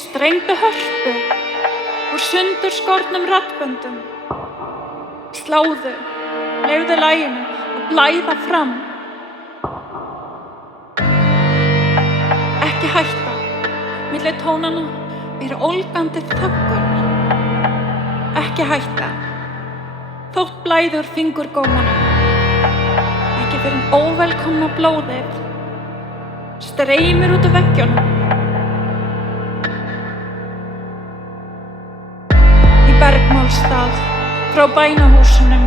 strengdu hörpu úr sundurskornum raddböndum. Sláðu, leyfðu laginu að blæða fram. Ekki hætta, milli tónanna er ólgandi þöggun. Ekki hætta, þótt blæður fingurgómunum. Ekki fyrr en óvelkomna blóðið streymir út af veggjunum. Í Bergmálsstað, frá bænahúsunum,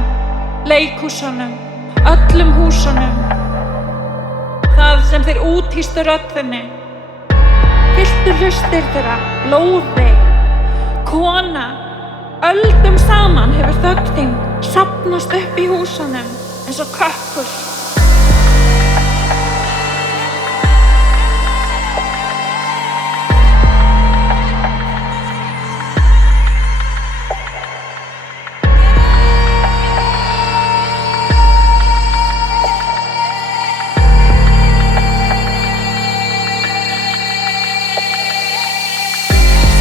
leikhúsunum, öllum húsunum. Það sem þeir úthýstu röddinni, fylltu hlustir þeirra blóði. Kona, öldum saman hefur þögn þín safnast upp í húsunum eins og kökkur.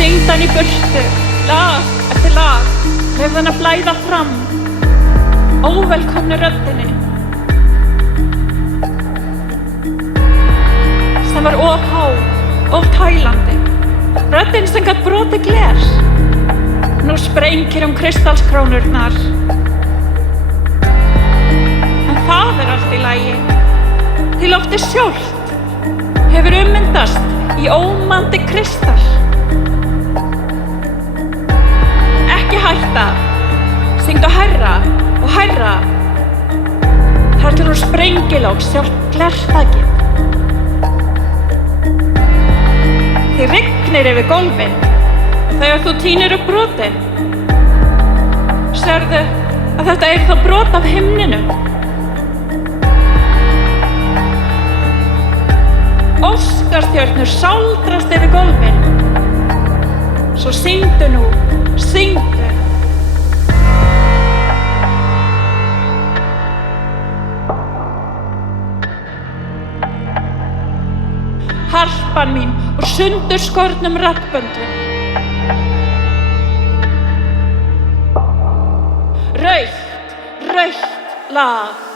Syngd hann í burtu, lag eftir lag, leyfðu hann að blæða fram, óvelkomnu röddinni. Sem var of há, of tælandi, röddin sem gat brotið gler. Nú sprengir kristalskrónurnar. En það allt í lagi, því loftið sjálft hefur ummyndast í ómandi kristall. Ekki hætta, syngdu hærra og hærra, þar til úr sprengilóks sjálft glerþakið. Þið rignir yfir gólfin og þegar þú tínir upp brotin, sérðu að þetta þá brot af himninum. Óskarstjörnur sáldrast yfir gólfin. Svo syngdu nú, syngdu. Harpan mín úr sundurskornum raddböndum. Rautt, rautt lag.